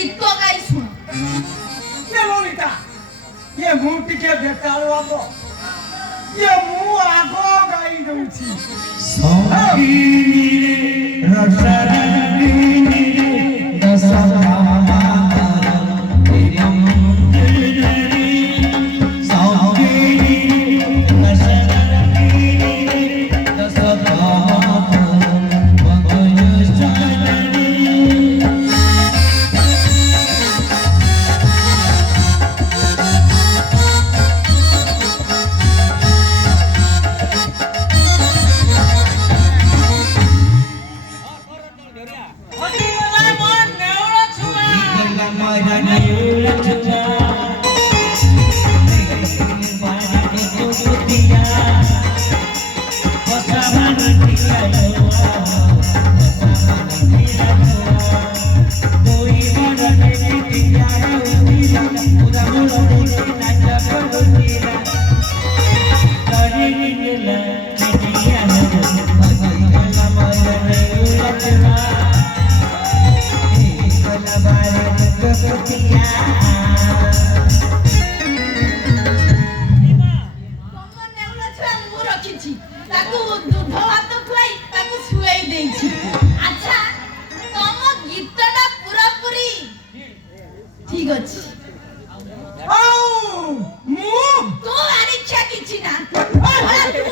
गीत गाई सुन ये मोनिका ये मुंह टिके बेतालो आबो ये मुंह आगो गाई दउछि संगीनी रे रसरनी रे दसमा ठीक अछि औ मु तो आनी इच्छा किछि ना तू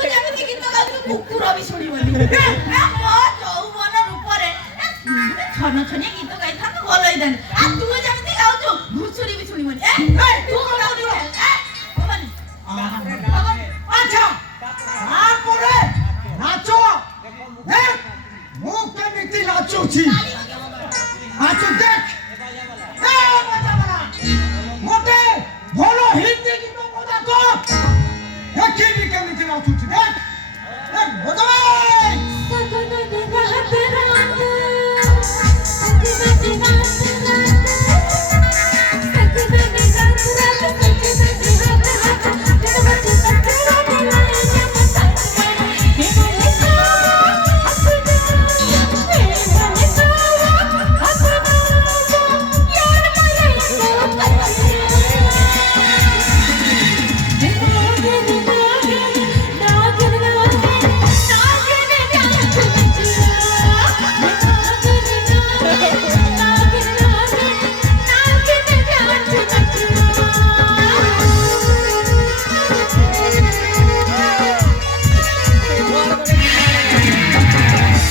जेमिति गीत गाउ कुकुर भी सुनिबनी मो यौवन रूपरे छन छने गीत गाइ थाक भलै देन आ तू जेमिति गाउ घुसुरी भी सुनिबनी ए तू गाउ ए भवानी अच्छा आ परे नाचो देख मु केमिति नाचुछि